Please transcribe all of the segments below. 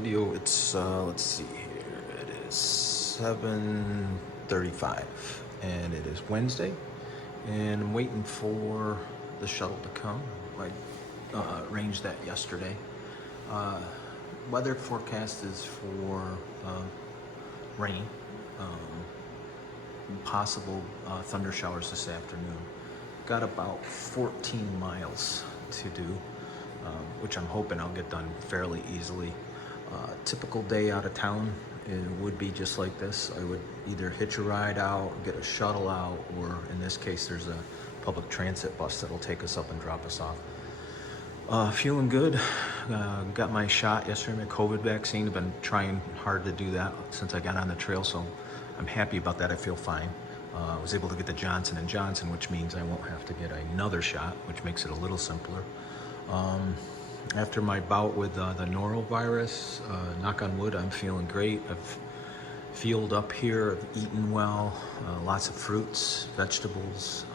video. It's let's see here. It is 7:35, and it is Wednesday, and I'm waiting for the shuttle to come. I arranged that yesterday. Weather forecast is for rain, possible thunder showers this afternoon. Got about 14 miles to do, which I'm hoping I'll get done fairly easily. Typical day out of town, it would be just like this. I would either hitch a ride out, get a shuttle out, or in this case, there's a public transit bus that'll take us up and drop us off. Feeling good. Got my shot yesterday, my COVID vaccine. I've been trying hard to do that since I got on the trail, so I'm happy about that. I feel fine. I was able to get the Johnson & Johnson, which means I won't have to get another shot, which makes it a little simpler. After my bout with the norovirus, knock on wood, I'm feeling great. I've fueled up here, I've eaten well, lots of fruits, vegetables,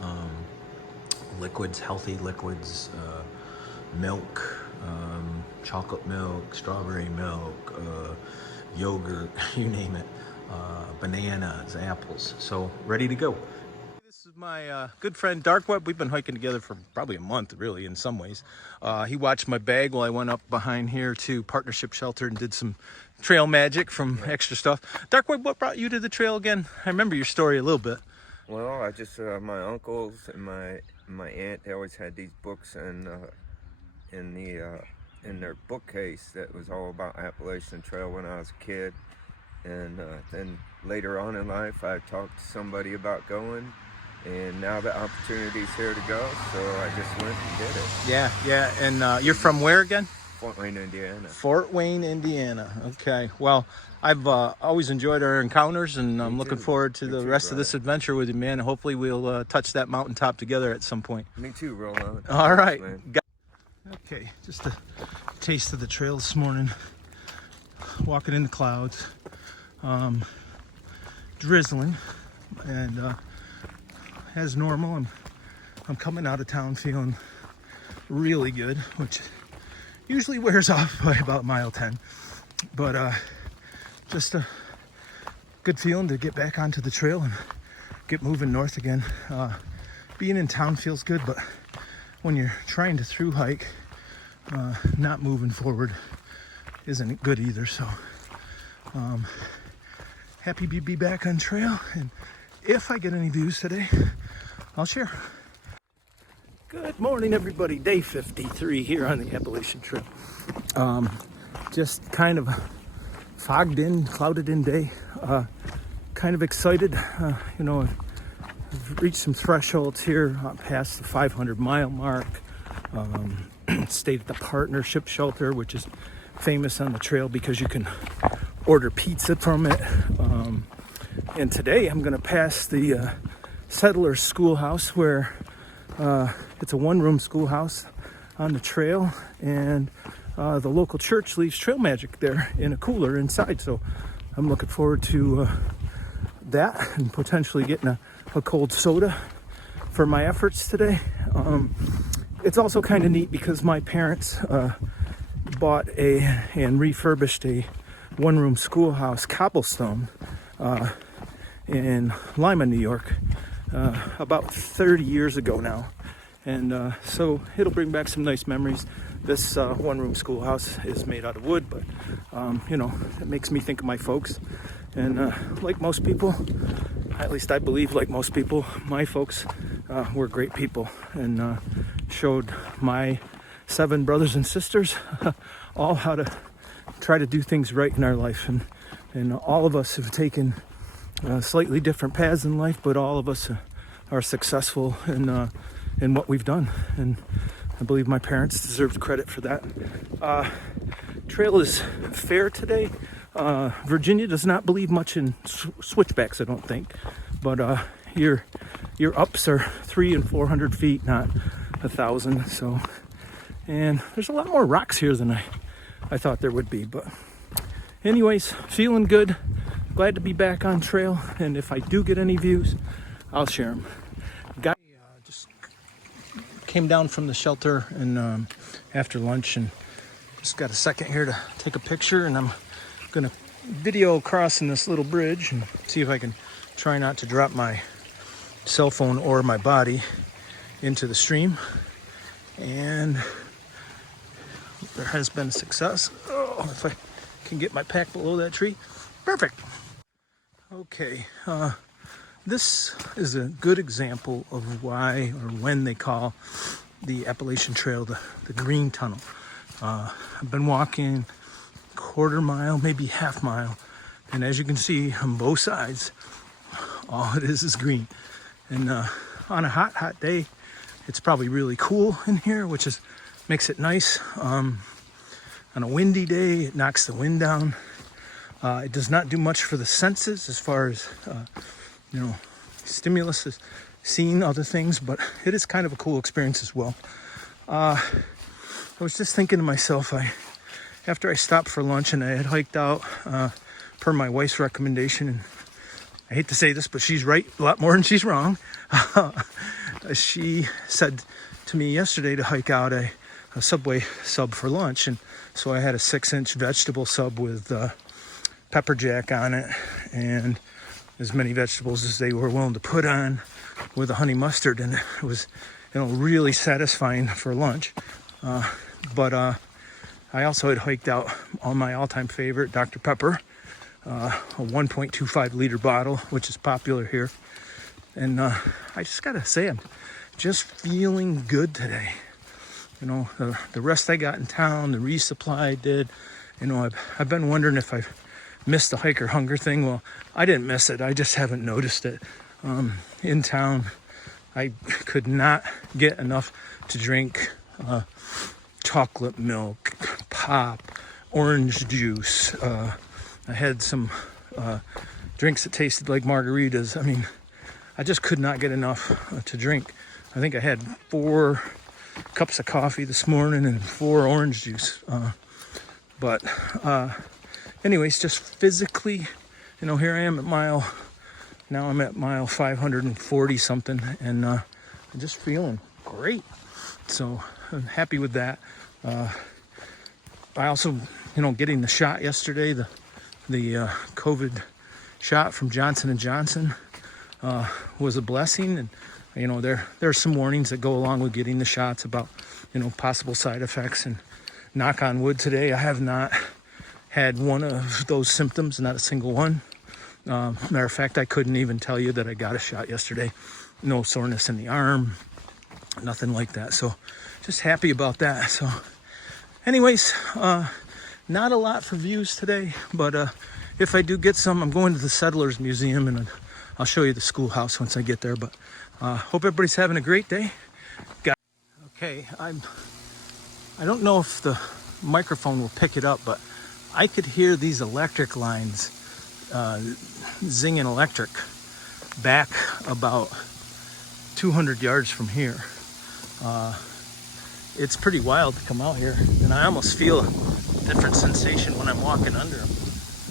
liquids, healthy liquids, milk, chocolate milk, strawberry milk, yogurt, you name it, bananas, apples. So ready to go. This is my good friend Dark Web. We've been hiking together for probably a month, really, in some ways. He watched my bag while I went up behind here to Partnership Shelter and did some trail magic from extra stuff. Dark Web, what brought you to the trail again? I remember your story a little bit. Well, I just my uncles and my aunt, they always had these books in their bookcase that was all about Appalachian Trail when I was a kid. And then later on in life, I talked to somebody about going, and now the opportunity's here to go, so I just went and did it. Yeah. And you're from where again? Fort Wayne, Indiana. Fort Wayne, Indiana. Okay. Well, I've always enjoyed our encounters, and I'm looking forward to the rest of this adventure with you, man. Hopefully we'll touch that mountaintop together at some point. Me too, Roland. All right. Okay, just a taste of the trail this morning. Walking in the clouds. Drizzling, and as normal, I'm coming out of town feeling really good, which usually wears off by about mile 10, but just a good feeling to get back onto the trail and get moving north again. Being in town feels good, but when you're trying to through hike, not moving forward isn't good either. So happy to be back on trail, and if I get any views today, I'll share. Good morning, everybody. Day 53 here on the Appalachian Trail. Just kind of fogged in, clouded in day. Kind of excited. I've reached some thresholds here past the 500 mile mark. Stayed at the Partnership Shelter, which is famous on the trail because you can order pizza from it. And today I'm going to pass the Settlers Schoolhouse, where it's a one-room schoolhouse on the trail, and the local church leaves trail magic there in a cooler inside. So I'm looking forward to that, and potentially getting a cold soda for my efforts today. It's also kind of neat because my parents bought and refurbished a one-room schoolhouse, Cobblestone, in Lima, New York, about 30 years ago now. And so it'll bring back some nice memories. This one-room schoolhouse is made out of wood, but it makes me think of my folks. And like most people, at least I believe like most people, my folks were great people, and showed my 7 brothers and sisters all how to try to do things right in our life. And all of us have taken slightly different paths in life, but all of us are successful in what we've done. And I believe my parents deserved credit for that. Trail is fair today. Virginia does not believe much in switchbacks, I don't think. But your ups are 300 and 400 feet, not 1,000. So, and there's a lot more rocks here than I thought there would be. But anyways, feeling good. Glad to be back on trail. And if I do get any views, I'll share them. Just came down from the shelter and after lunch, and Just got a second here to take a picture, and I'm gonna video crossing this little bridge and see if I can try not to drop my cell phone or my body into the stream. And there has been a success. Oh, if I can get my pack below that tree. Perfect. Okay, this is a good example of why or when they call the Appalachian Trail the Green Tunnel. I've been walking quarter mile, maybe half mile, and as you can see on both sides, all it is green. And on a hot day, it's probably really cool in here, which makes it nice. On a windy day, it knocks the wind down. It does not do much for the senses as far as stimulus is seeing other things, but it is kind of a cool experience as well. I was just thinking to myself, after I stopped for lunch and I had hiked out per my wife's recommendation, and I hate to say this, but she's right a lot more than she's wrong. She said to me yesterday to hike out a Subway sub for lunch, and so I had a 6-inch vegetable sub with pepper jack on it and as many vegetables as they were willing to put on with a honey mustard, and it was really satisfying for lunch. But I also had hiked out on my all-time favorite Dr. Pepper, a 1.25 liter bottle, which is popular here. And I just gotta say, I'm just feeling good today. The rest I got in town, the resupply I did, I've been wondering if I've missed the hiker hunger thing. Well, I didn't miss it. I just haven't noticed it. In town, I could not get enough to drink chocolate milk, pop, orange juice. I had some drinks that tasted like margaritas. I mean, I just could not get enough to drink. I think I had 4 cups of coffee this morning and 4 orange juice. But anyways, just physically, here I am at I'm at mile 540 something, and I'm just feeling great. So I'm happy with that. I also, getting the shot yesterday, the COVID shot from Johnson & Johnson was a blessing. And, there are some warnings that go along with getting the shots about, possible side effects. And knock on wood today, I have not had one of those symptoms, not a single one. Matter of fact, I couldn't even tell you that I got a shot yesterday. No soreness in the arm, nothing like that. So just happy about that. So anyways, not a lot for views today, but if I do get some, I'm going to the Settlers Museum, and I'll show you the schoolhouse once I get there. But hope everybody's having a great day. Okay, I don't know if the microphone will pick it up, but I could hear these electric lines zinging electric back about 200 yards from here. It's pretty wild to come out here, and I almost feel a different sensation when I'm walking under them.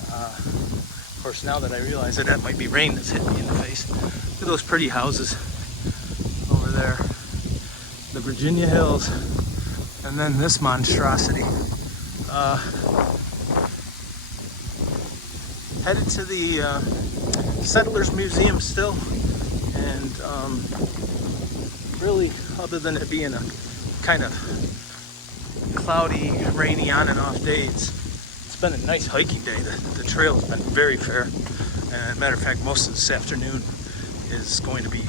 Of course, now that I realize that might be rain that's hitting me in the face. Look at those pretty houses over there, the Virginia Hills, and then this monstrosity. Headed to the Settlers Museum still, and really, other than it being a kind of cloudy, rainy on and off day, it's been a nice hiking day. The trail has been very fair, and matter of fact, most of this afternoon is going to be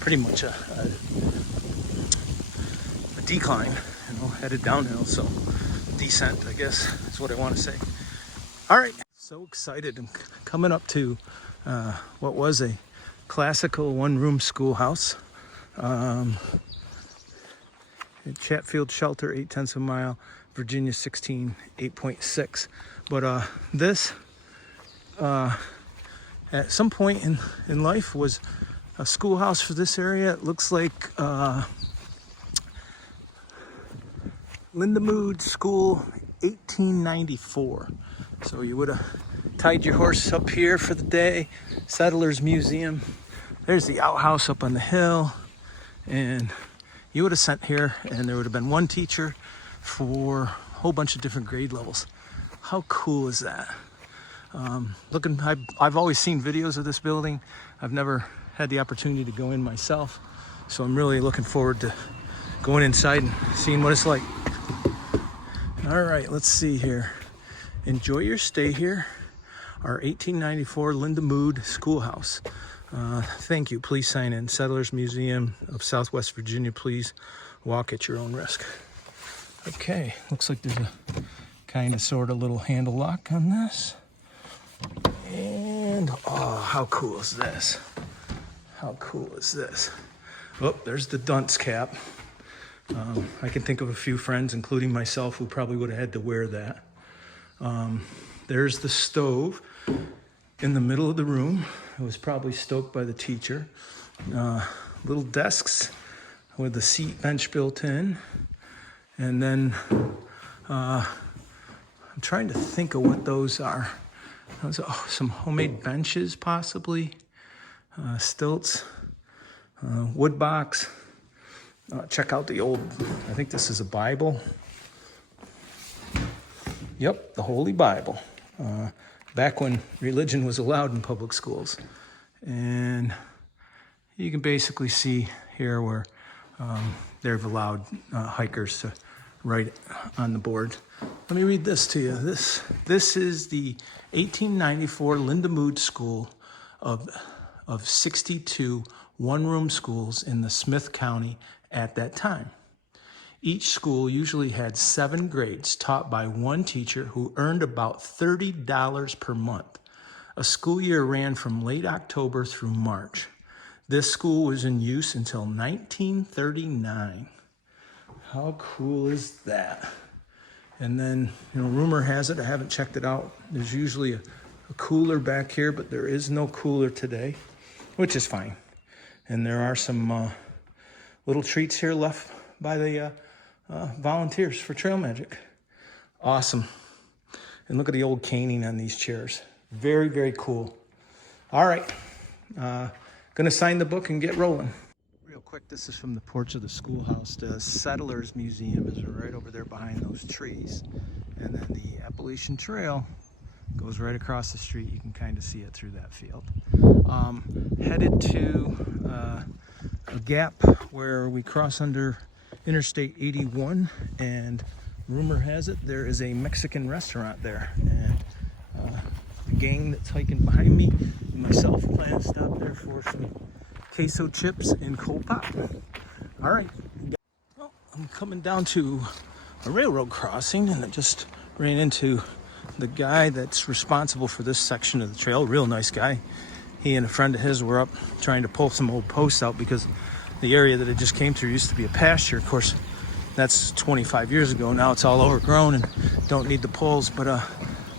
pretty much a decline, headed downhill. So descent, I guess, is what I want to say. All right. So excited. I'm coming up to what was a classical one-room schoolhouse. Chatfield Shelter, 0.8 of a mile, Virginia 16, 8.6. But this, at some point in life, was a schoolhouse for this area. It looks like Lindamood School, 1894. So you would have tied your horse up here for the day. Settlers Museum. There's the outhouse up on the hill. And you would have sent here, and there would have been one teacher for whole bunch of different grade levels. How cool is that? I've always seen videos of this building. I've never had the opportunity to go in myself, so I'm really looking forward to going inside and seeing what it's like. All right, let's see here. Enjoy your stay here. Our 1894 Linda Mood Schoolhouse. Thank you. Please sign in. Settlers Museum of Southwest Virginia. Please walk at your own risk. Okay, looks like there's a kind of sort of little handle lock on this. And oh, how cool is this? How cool is this? Oh, there's the dunce cap. I can think of a few friends, including myself, who probably would have had to wear that. There's the stove in the middle of the room. It was probably stoked by the teacher. Little desks with the seat bench built in. And then I'm trying to think of what those are. Those are some homemade benches, possibly. Stilts, wood box. Check out the old, I think this is a Bible. Yep, the Holy Bible. Back when religion was allowed in public schools. And you can basically see here where they've allowed hikers to write on the board. Let me read this to you. This is the 1894 Linda Mood School of 62 one-room schools in the Smith County at that time. Each school usually had 7 grades taught by one teacher who earned about $30 per month. A school year ran from late October through March. This school was in use until 1939. How cool is that? And then, rumor has it, I haven't checked it out, there's usually a cooler back here, but there is no cooler today, which is fine. And there are some little treats here left by the volunteers for Trail Magic. Awesome. And look at the old caning on these chairs. Very, very cool. All right. Gonna sign the book and get rolling. Real quick, this is from the porch of the schoolhouse. The Settlers Museum is right over there behind those trees. And then the Appalachian Trail goes right across the street. You can kind of see it through that field. Headed to a gap where we cross under Interstate 81, and rumor has it there is a Mexican restaurant there. And the gang that's hiking behind me and myself plan to stop there for some queso chips and cold pop. All right. Well, I'm coming down to a railroad crossing, and I just ran into the guy that's responsible for this section of the trail. Real nice guy. He and a friend of his were up trying to pull some old posts out because the area that it just came through used to be a pasture. Of course, that's 25 years ago. Now it's all overgrown and don't need the poles. But I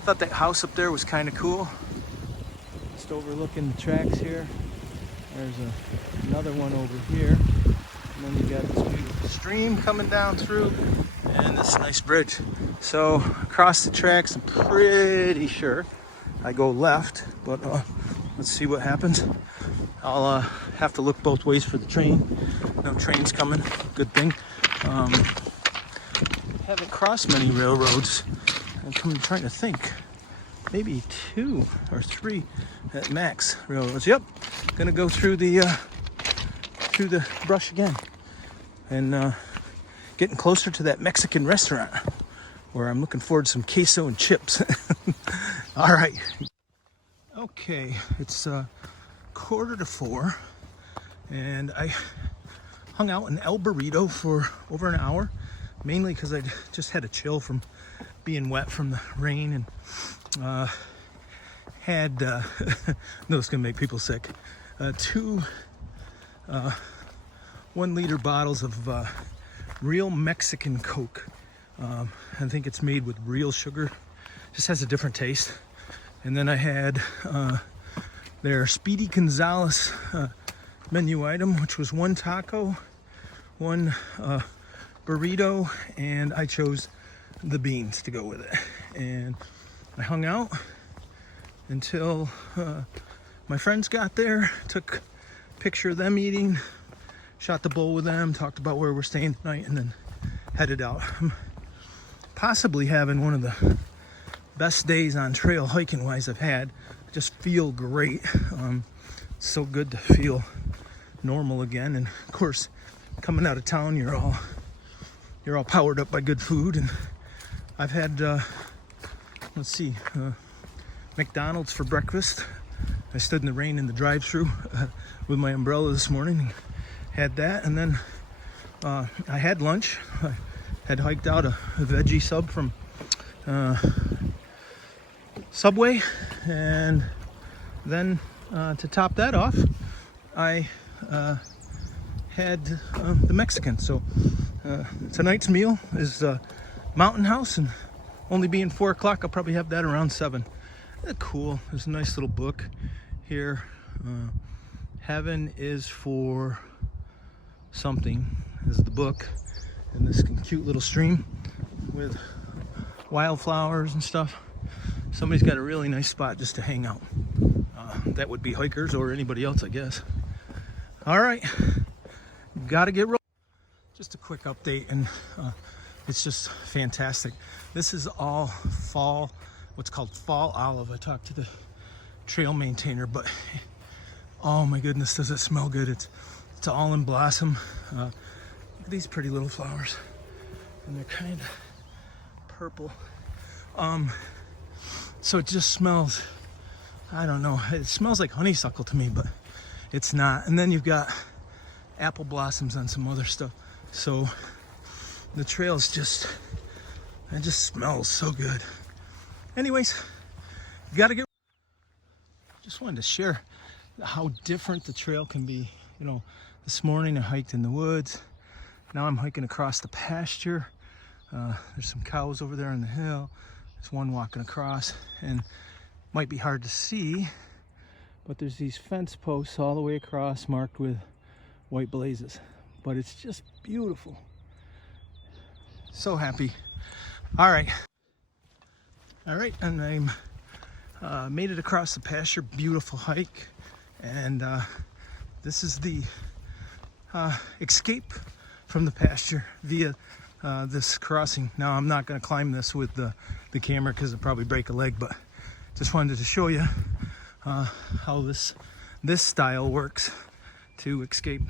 thought that house up there was kind of cool. Just overlooking the tracks here. There's another one over here. And then you got this beautiful stream coming down through and this nice bridge. So across the tracks, I'm pretty sure I go left, but let's see what happens. I'll have to look both ways for the train. No trains coming, good thing. Haven't crossed many railroads. I'm trying to think. Maybe 2 or 3 at max railroads. Yep, gonna go through the brush again. And getting closer to that Mexican restaurant where I'm looking forward to some queso and chips. All right. Okay, it's 3:45, and I hung out in El Burrito for over an hour, mainly because I just had a chill from being wet from the rain, and had, no, it's gonna make people sick, 2 1-liter bottles of real Mexican Coke. I think it's made with real sugar, just has a different taste. And then I had their Speedy Gonzales menu item, which was 1 taco, 1 burrito, and I chose the beans to go with it. And I hung out until my friends got there, took a picture of them eating, shot the bull with them, talked about where we're staying tonight, and then headed out. I'm possibly having one of the best days on trail hiking wise I've had. I just feel great. So good to feel normal again. And of course, coming out of town, you're all powered up by good food. And I've had McDonald's for breakfast. I stood in the rain in the drive-thru with my umbrella this morning and had that. And then I had lunch. I had hiked out a veggie sub from Subway, and then to top that off, I had the Mexican. So tonight's meal is Mountain House, and only being 4 o'clock, I'll probably have that around 7. Cool. There's a nice little book here. Heaven is for something is the book, and this cute little stream with wildflowers and stuff. Somebody's got a really nice spot just to hang out. That would be hikers or anybody else, I guess. All right, gotta get rolling. Just a quick update, and it's just fantastic. This is all fall, what's called fall olive. I talked to the trail maintainer, but oh my goodness, does it smell good. It's all in blossom. Look at these pretty little flowers, and they're kind of purple. So it just smells, I don't know, it smells like honeysuckle to me, but it's not. And then you've got apple blossoms on some other stuff. So the trail's just smells so good. Anyways, gotta just wanted to share how different the trail can be. You know, this morning I hiked in the woods. Now I'm hiking across the pasture. There's some cows over there on the hill. There's one walking across, and might be hard to see, but there's these fence posts all the way across marked with white blazes. But it's just beautiful. So happy. All right, and I'm made it across the pasture. Beautiful hike, and this is the escape from the pasture via this crossing. Now I'm not going to climb this with the camera because it'll probably break a leg, but just wanted to show you how this style works to escape.